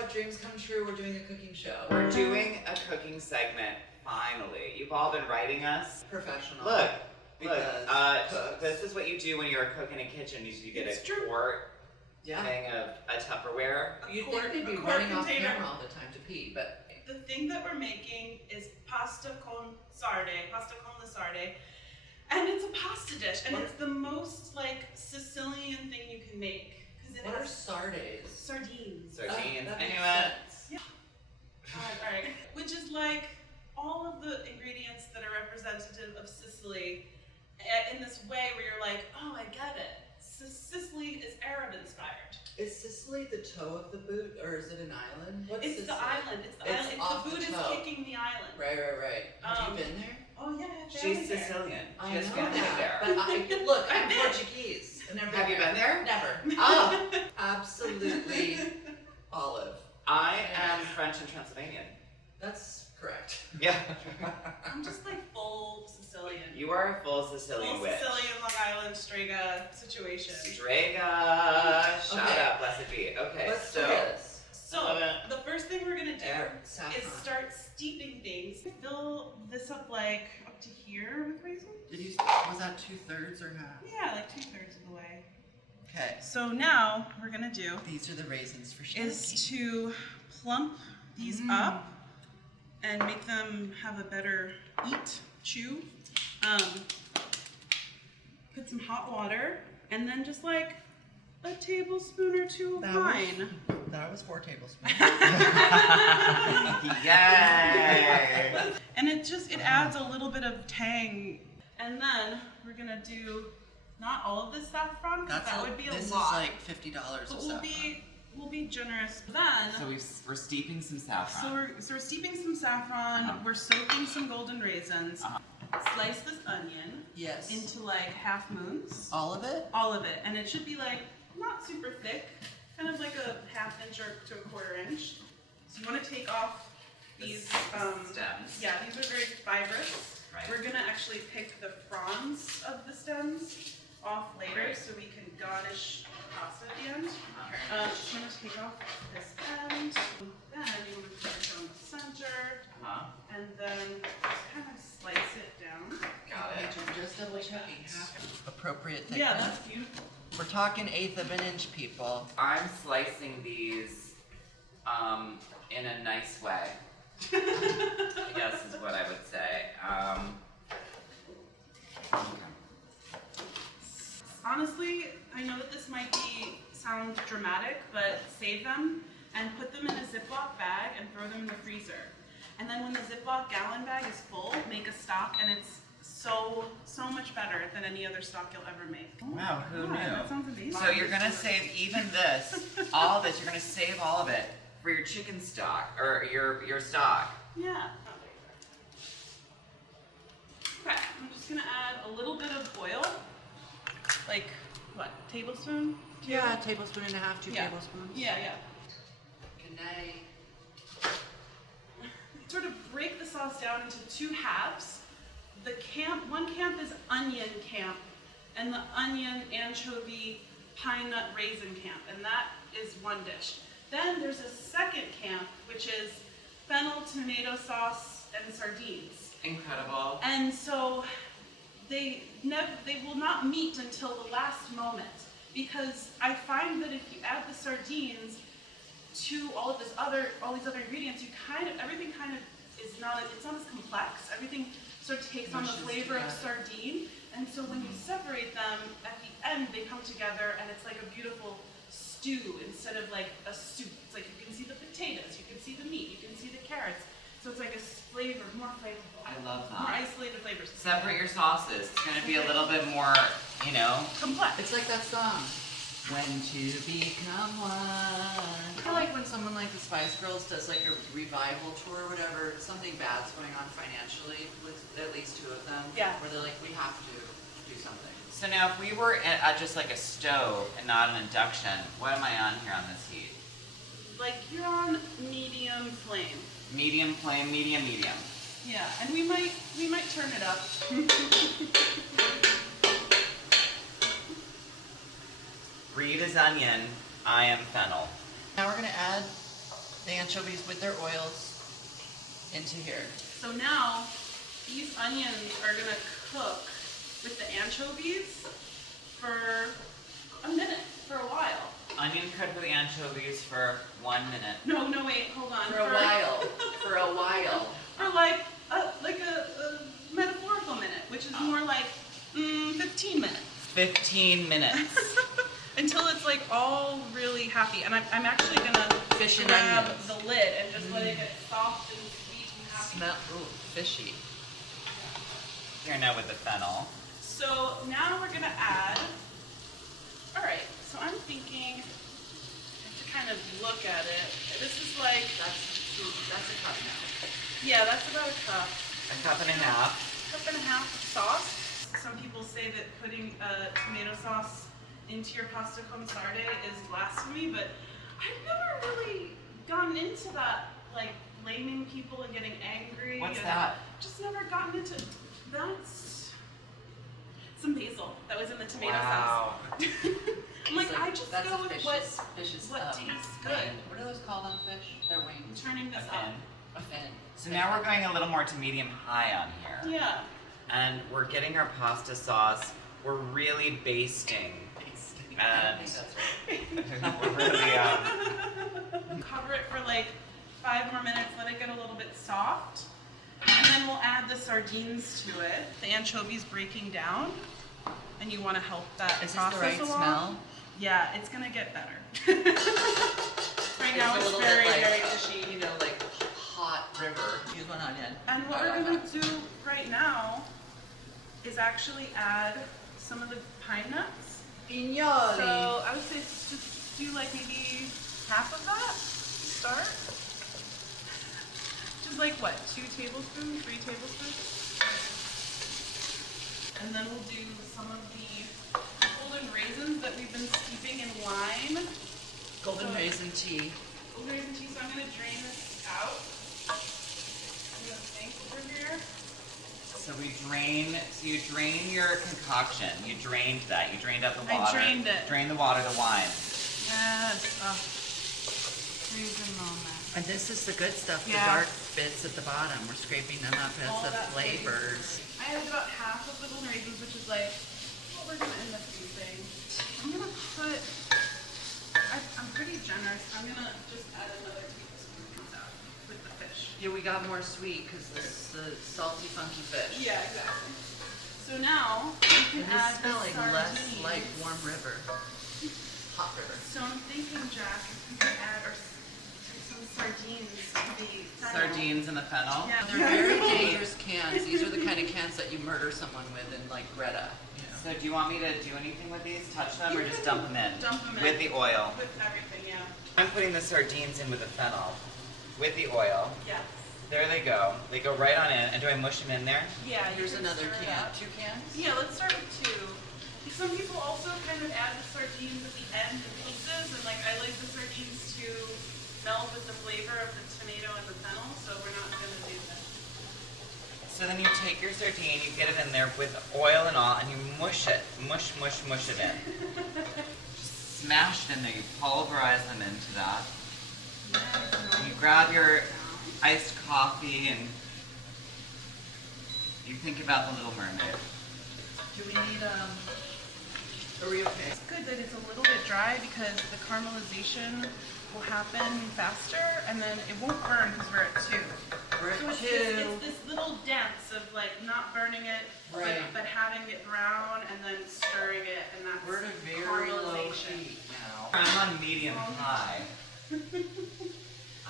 what? Dreams come true. We're doing a cooking show. We're doing a cooking segment, finally. You've all been writing us. Professional. Look, Cooks. this is what you do when you're a cook in a kitchen. You get a quart thing of a Tupperware. You'd think they'd be running off camera all the time to pee, but... The thing that we're making is pasta con la sarde. And it's a pasta dish, and it's the most, like, Sicilian thing you can make. What are sardes? Sardines. Sardines. That I makes knew it. sense. Yeah. Alright. Which is like all of the ingredients that are representative of Sicily in this way where you're like, oh, I get it. Sicily is Arab inspired. Is Sicily the toe of the boot, or is it an island? What's It's Sicily? the island. It's the It's island. off The boot the is toe. kicking the island. Right. Have you been there? Oh yeah, She's Sicilian. She has family there. But look, I'm Portuguese. And Have you been there? Never. Oh, absolutely olive. I am French and Transylvanian. That's correct. Yeah. I'm just like full Sicilian. You are a full Sicilian Full witch. Sicilian Long Island Strega situation. Strega. Shout out, blessed be. Okay, Let's so. do this. So the first thing we're gonna do Saffron. is start steeping things. Fill this up like up to here with raisins. Was that 2/3 or half? Yeah, like 2/3 of the way. Okay. So now what we're gonna do These are the raisins for sure. is to plump these up and make them have a better chew. Put some hot water and then just like a tablespoon or two of wine. That was 4 tablespoons. Yay! And it adds a little bit of tang. And then we're gonna do not all of this saffron because that would be a lot. This is like $50 But of saffron. we'll be generous. Then So we're steeping some saffron. so we're steeping some saffron. We're soaking some golden raisins. Slice this onion into like half moons. All of it? All of it, and it should be like not super thick, kind of like a 1/2 inch or to a 1/4 inch. So you want to take off these stems. Yeah, these are very fibrous. Right. We're gonna actually pick the fronds of the stems off later, so we can garnish the pasta at the end. Just want to take off this end. Then you want to put it down the center, and then just kind of slice it down. Got it. I'm just double checking. Appropriate thickness. Yeah, that's beautiful. We're talking 1/8 of an inch, people. I'm slicing these in a nice way. I guess is what I would say. Honestly, I know that this might sound dramatic, but save them and put them in a Ziploc bag and throw them in the freezer. And then when the Ziploc gallon bag is full, make a stock, and it's so much better than any other stock you'll ever make. Wow, who knew? That sounds amazing. So you're gonna save even this, all of this, you're gonna save all of it for your chicken stock, or your stock. Yeah. Okay, I'm just gonna add a little bit of oil. Like, what, tablespoon? 2? Yeah, 1.5 tablespoons, 2 Yeah. tablespoons. Yeah. Good night. Sort of break the sauce down into 2 halves. One camp is onion camp, and the onion, anchovy, pine nut raisin camp, and that is one dish. Then there's a second camp, which is fennel, tomato sauce, and sardines. Incredible. And so they will not meet until the last moment, because I find that if you add the sardines to all these other ingredients, everything kind of it's not as complex. Everything sort of takes on the flavor of sardine, and so when you separate them at the end, they come together, and it's like a beautiful stew instead of like a soup. It's like you can see the potatoes, you can see the meat, you can see the carrots. So it's like a flavor, more flavorful. I love that. More isolated flavors. Separate your sauces. It's gonna be a little bit more, complex. It's like that song. When to become one. I feel like when someone like the Spice Girls does like a revival tour or whatever, something bad's going on financially with at least 2 of them. Yeah. Where they're like, we have to do something. So now if we were at just like a stove and not an induction, what am I on here on this heat? Like you're on medium flame. Medium flame, medium. Yeah, and we might turn it up. Reed is onion, I am fennel. Now we're gonna add the anchovies with their oils into here. So now these onions are gonna cook with the anchovies for a minute, for a while. Onion cooked with the anchovies for 1 minute. No, wait, hold on. For a while. For a while. For like a metaphorical minute, which is more like 15 minutes. 15 minutes. Until it's like all really happy. And I'm actually gonna Fish and grab onions. the lid and just let it get soft and sweet and happy. Smell, ooh, fishy. Here now with the fennel. So now we're gonna add, all right, so I'm thinking, I have to kind of look at it. This is like, That's a cup now. yeah, that's about a cup. A cup and a half. Cup and a half of sauce. Some people say that putting tomato sauce into your pasta con sarde is blasphemy, but I've never really gotten into that, like blaming people and getting angry. What's and that? Just never gotten into. That's some basil that was in the tomato Wow. sauce. I'm like, It's I just that's go a with fish's, what tastes good. fin. What are those called on fish? They're I'm wings. turning this A up. fin. A fin. So now we're going a little more to medium high on here. Yeah. And we're getting our pasta sauce. We're really basting. I think that's right. We're really, Cover it for like 5 more minutes, let it get a little bit soft. And then we'll add the sardines to it. The anchovies breaking down. And you want to help that Is this process the right along. smell? Yeah, it's going to get better. Right now a it's little very, bit like, very fishy. you know, like hot river. Use one onion. And what we're going to do right now is actually add some of the pine nuts. Pignoli. So I would say just do like maybe half of that to start. Which is like what, 2 tablespoons, 3 tablespoons? And then we'll do some of the golden raisins that we've been steeping in lime. Golden raisin tea. Golden raisin tea, so I'm gonna drain this out. I'm gonna sink over here. So you drain your concoction. You drained that. You drained out the water. I drained it. Drain the water, the wine. Yes. Raisin moment. And this is the good stuff, Yeah. the dark bits at the bottom. We're scraping them up as All the that flavors. I have about half of the golden raisins, which is like what we're gonna end up using. I'm gonna put. I'm pretty generous. I'm gonna just add another tablespoon of that with the fish. Yeah, we got more sweet because this is the salty, funky fish. Yeah, exactly. So now we can And add this smelling the less sardines. like warm river. Hot river. So I'm thinking, Jack, if we can add some sardines to the fennel. Sardines in the fennel. Yeah. They're very dangerous cans. These are the kind of cans that you murder someone with in like Greta. You know. So do you want me to do anything with these? Touch them or You just can dump them in? dump them in. With the oil. With everything, yeah. I'm putting the sardines in with the fennel. With the oil. Yeah. There they go. They go right on in. And do I mush them in there? Yeah, you Here's can another stir it can. up. 2 cans? Yeah, let's start with 2. Some people also kind of add the sardines at the end in pieces, and like I like the sardines to meld with the flavor of the tomato and the fennel, so we're not gonna do that. So then you take your sardine, you get it in there with oil and all, and you mush it. Mush it in. Just smash it in there. You pulverize them into that. And you grab your iced coffee and you think about the Little Mermaid. Do we need, are we okay? It's good that it's a little bit dry because the caramelization will happen faster, and then it won't burn because we're at 2. We're So at it's 2. this little dance of like not burning it, Right. but having it brown and then stirring it, and that's We're at a very low caramelization. heat now. I'm on medium high. I'm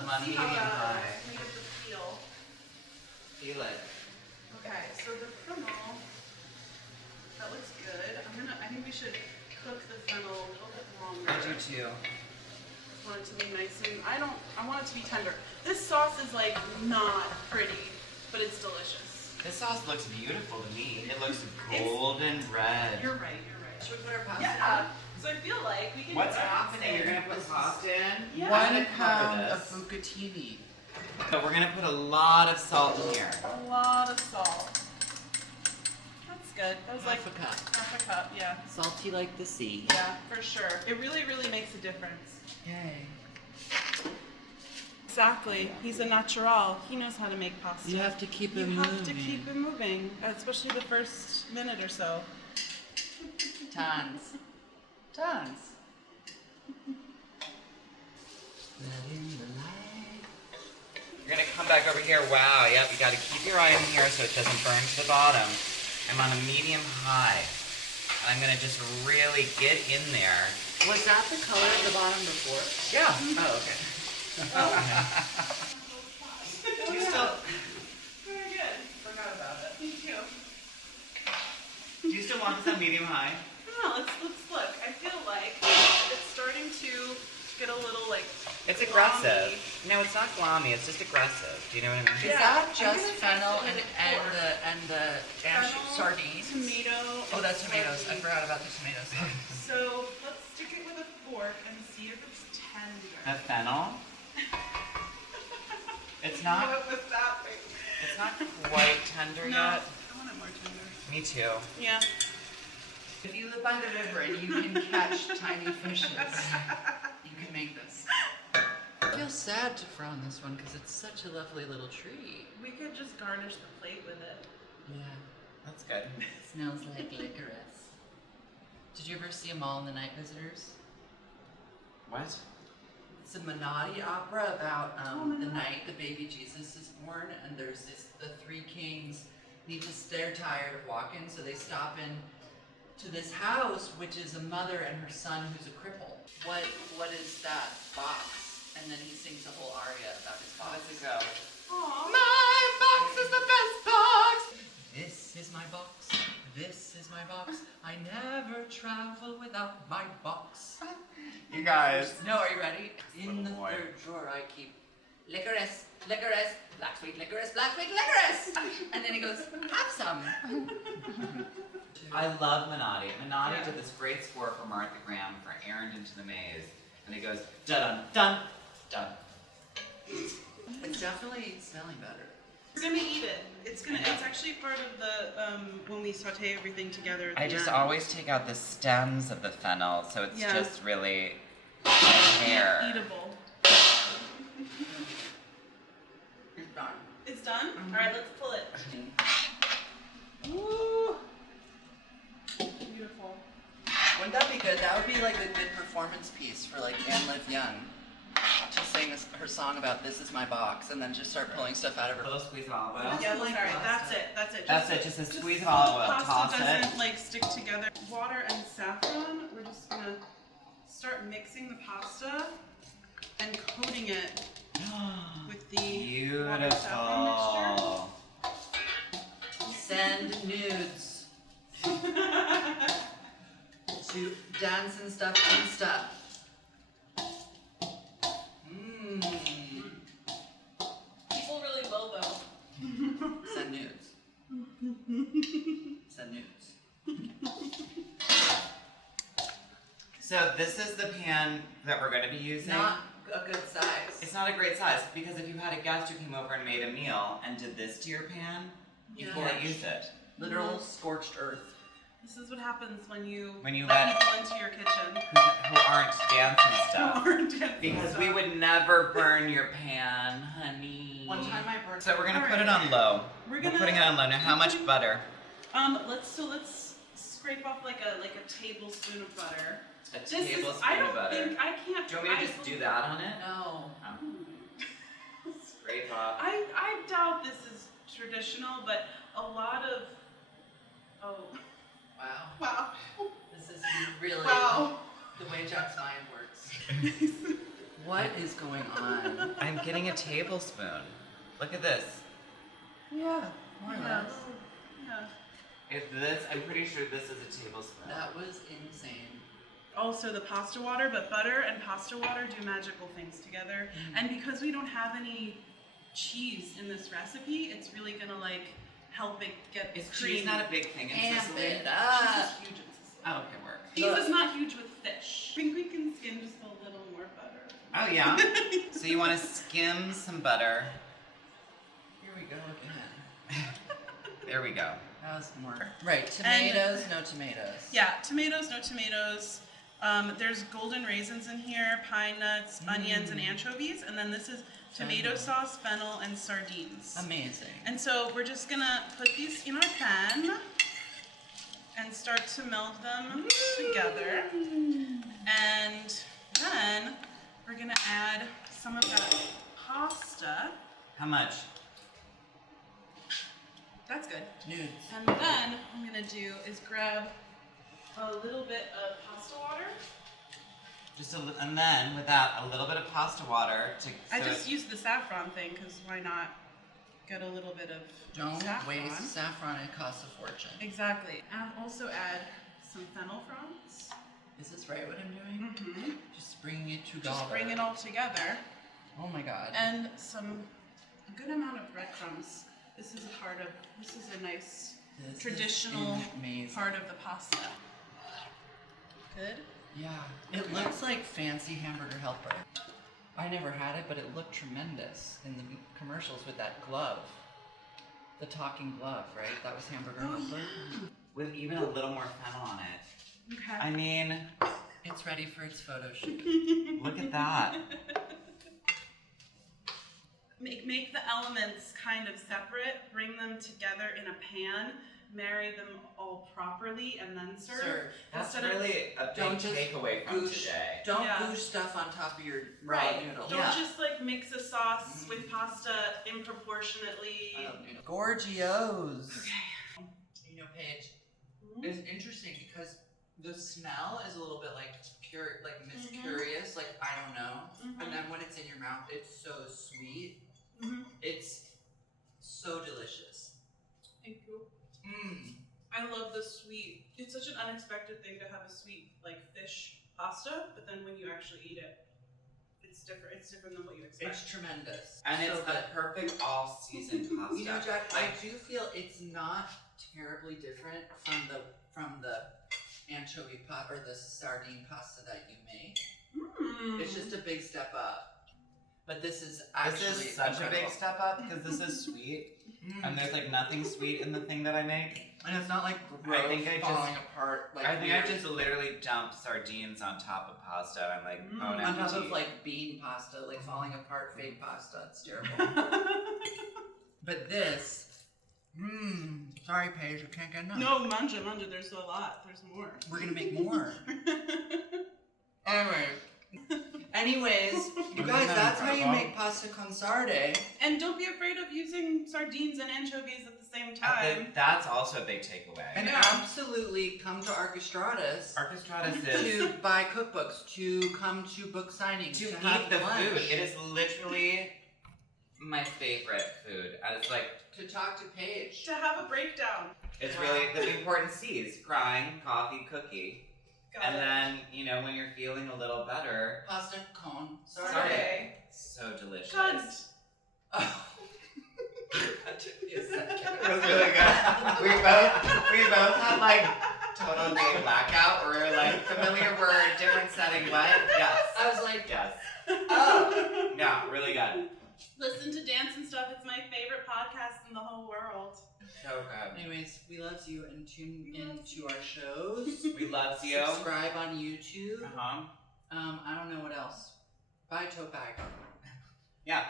on See medium how high. let me get the feel. Feel it. Okay, so the fennel, that looks good. I think we should cook the fennel a little bit longer. I do too. I want it to be nice and, I want it to be tender. This sauce is like not pretty, but it's delicious. This sauce looks beautiful to me. It looks golden red. You're right. Should we put our pasta Yeah, so I feel like we can What's do happening? You're gonna put pasta in? Yeah. I'm 1 gonna cover pound of this. bucatini. So we're gonna put a lot of salt in here. A lot of salt. That's good. That was like Half a cup. half a cup, yeah. Salty like the sea. Yeah, for sure. It really, really makes a difference. Yay. Exactly. He's a natural. He knows how to make pasta. You have to keep it You moving. have to keep it moving, especially the first minute or so. Tons. Tons. You're gonna come back over here. Wow, yep, you gotta keep your eye in here so it doesn't burn to the bottom. I'm on a medium high. I'm gonna just really get in there. Was that the color of the bottom before? Yeah. Oh, okay. Do you still, Very good. Forgot about it. Me too. do you still want this on medium high? No, let's look. I feel like it's starting to get a little like. It's aggressive. No, it's not glommy. It's just aggressive. Do you know what I mean? Is Yeah, that I'm just gonna fennel test it and with the Fennel, sardines? Tomato. Oh, and that's tomatoes. I sardines. forgot about the tomatoes. So let's stick it with a fork and see if it's tender. A fennel? It's not. What was that thing? It's not quite tender No, yet. I want it more tender. Me too. Yeah. If you live by the river and you can catch tiny fishes, you can make this. I feel sad to frown this one because it's such a lovely little tree. We could just garnish the plate with it. Yeah. That's good. Smells like licorice. Did you ever see A Mall in the Night Visitors? What? It's a Menotti opera about the Menotti. night the baby Jesus is born, and there's the three kings they're tired of walking, so they stop in to this house, which is a mother and her son who's a cripple. What is that box? And then he sings a whole aria about his How box. does it go? Aww. My box is the best box. This is my box. This is my box. I never travel without my box. You guys. No, are you ready? In the Little boy. third drawer I keep licorice, licorice, black sweet licorice, black sweet licorice. And then he goes, have some. I love Menotti. Menotti Yeah. did this great score for Martha Graham for Errand into the Maze. And he goes, dun dun dun. It's definitely smelling better. We're gonna eat it. It's actually part of the when we saute everything together. At I the just end. always take out the stems of the fennel, so it's Yeah. just really hair. Eatable. It's done. It's done? Mhm. Alright, let's pull it. Ooh. Beautiful. Wouldn't that be good? That would be like a good performance piece for like Anne Liv Young. To sing her song about this is my box and then just start pulling stuff out of A her. little squeeze of olive oil. Yeah, like sorry, pasta. that's it. That's it, just a squeeze of olive oil. Pasta Toss doesn't it. like stick together. Water and saffron. We're just gonna start mixing the pasta and coating it with the water and saffron mixture. Beautiful. Send nudes to Dance and Stuff Insta. People really will though. Send nudes. Send nudes. So this is the pan that we're going to be using. Not a good size. It's not a great size because if you had a guest who came over and made a meal and did this to your pan, you Yeah. can't use it. Literal scorched earth. This is what happens when you When you let let- people into your kitchen. Who aren't dancing stuff. Because Because we would never burn your pan, honey. One time I burned. So we're gonna put Alright. it on low. We're We're gonna- putting it on low. Now how much butter? Let's scrape off like a tablespoon of butter. A This is tablespoon I of don't butter. think I can't. Do you want me to just do that on it? No. Scrape off. I doubt this is traditional, but a lot of Wow. wow. This is really Wow. the way Jack's mind works. What is going on? I'm getting a tablespoon. Look at this. Yeah, more or Yeah. less. Yeah. If this, I'm pretty sure this is a tablespoon. That was insane. Also the pasta water, but butter and pasta water do magical things together. And because we don't have any cheese in this recipe, it's really gonna like help it get Is creamy. cheese not a big thing in Amp Sicily? it Cheese up. is huge in Sicily. Oh, okay, work. Cheese Look. is not huge with fish. I think we can skim just a little more butter. Oh yeah. So you want to skim some butter. Here we go again. There we go. That was more. Right, tomatoes, no tomatoes. Yeah, tomatoes, no tomatoes. There's golden raisins in here, pine nuts, onions, and anchovies. And then this is tomato sauce, fennel, and sardines. Amazing. And so we're just gonna put these in our pan and start to meld them together. And then we're gonna add some of that pasta. How much? That's good. Nudes. And then what I'm gonna do is grab a little bit of pasta water. And then with that, a little bit of pasta water to. I just used the saffron thing because why not get a little bit of Don't saffron. waste saffron, it costs a fortune. Exactly. And also add some fennel fronds. Is this right what I'm doing? Mm-hmm. Just bringing it together. Just bring it all together. Oh my god. And a good amount of breadcrumbs. This is a nice This is traditional amazing. part of the pasta. Good. Yeah. It looks like fancy hamburger helper. I never had it, but it looked tremendous in the commercials with that glove. The talking glove, right? That was hamburger helper. Yeah. With even a little more fennel on it. Okay. I mean, It's ready for its photo shoot. look at that. Make the elements kind of separate, bring them together in a pan, marry them all properly, and then serve. That's Instead of- really a big Don't just takeaway from goosh- today. Don't Yeah. goosh stuff on top of your raw Right. noodle. Don't Yeah. just like mix a sauce with pasta improportionately. I love noodle. Gorgios. Okay. You know, Paige, it's interesting because the smell is a little bit like pure, like curious, like I don't know. Mhm. And then when it's in your mouth, it's so sweet. Mhm. It's so delicious. Thank you. Mmm. I love the sweet. It's such an unexpected thing to have a sweet like fish pasta, but then when you actually eat it, it's different. It's different than what you expect. It's tremendous. And so it's good. a perfect all-season pasta. You know, Jack, I do feel it's not terribly different from the anchovy pot or the sardine pasta that you make. It's just a big step up. But this is actually This is such incredible. a big step up because this is sweet, Mm. and there's like nothing sweet in the thing that I make. And it's not like I think I falling just- apart. Like I think I weird. just literally dumped sardines on top of pasta and like bon on top appetit. of like bean pasta, like falling apart fake pasta. It's terrible. But this, sorry Paige, I can't get enough. No, manja. There's a lot. There's more. We're gonna make more. Anyways, you guys, that's how you make pasta con sarde. And don't be afraid of using sardines and anchovies at the same time. That's also a big takeaway. And Yeah. absolutely come to Archestratus Archestratus is to buy cookbooks, to come to book signings, to have eat the lunch, food. It is literally my favorite food. And it's like, to talk to Paige. To have a breakdown. it's really the important C's: crying, coffee, cookie. Got And it. then, you know, when you're feeling a little better, Pasta con sarde. Sarde. so delicious. Cunt. Oh. That took me a second. It was really good. we both had like total day blackout. We were like, familiar word, different setting, what? Yes. I was like, Yes. oh. Yeah, really good. Listen to Dance and Stuff. It's my favorite podcast in the whole world. So good. Anyways, we love you and tune into our shows. We love you. Subscribe on YouTube. Uh-huh. I don't know what else. Bye, Tote Bag. Yeah.